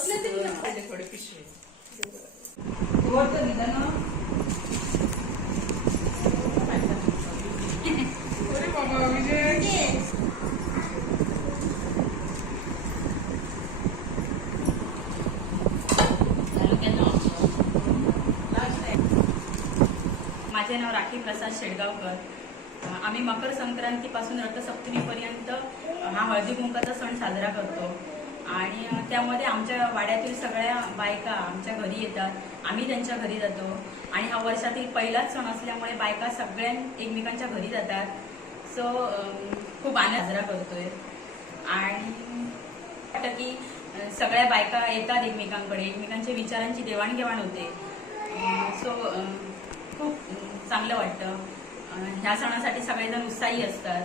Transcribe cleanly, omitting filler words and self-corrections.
थोडे पिशवे माझे नाव राखी प्रसाद शेडगावकर. आम्ही मकर संक्रांतीपासून रथसप्तमीपर्यंत हा हळदी कुंकाचा सण साजरा करतो आणि त्यामध्ये आमच्या वाड्यातील सगळ्या बायका आमच्या घरी येतात, आम्ही त्यांच्या घरी जातो आणि हा वर्षातील पहिलाच सण असल्यामुळे बायका सगळ्या एकमेकांच्या घरी जातात. सो खूप आनंद साजरा करतोय आणि वाटतं की सगळ्या बायका येतात एकमेकांकडे, एकमेकांच्या विचारांची देवाणघेवाण होते. सो खूप चांगलं वाटतं. ह्या सणासाठी सगळेजण उत्साही असतात.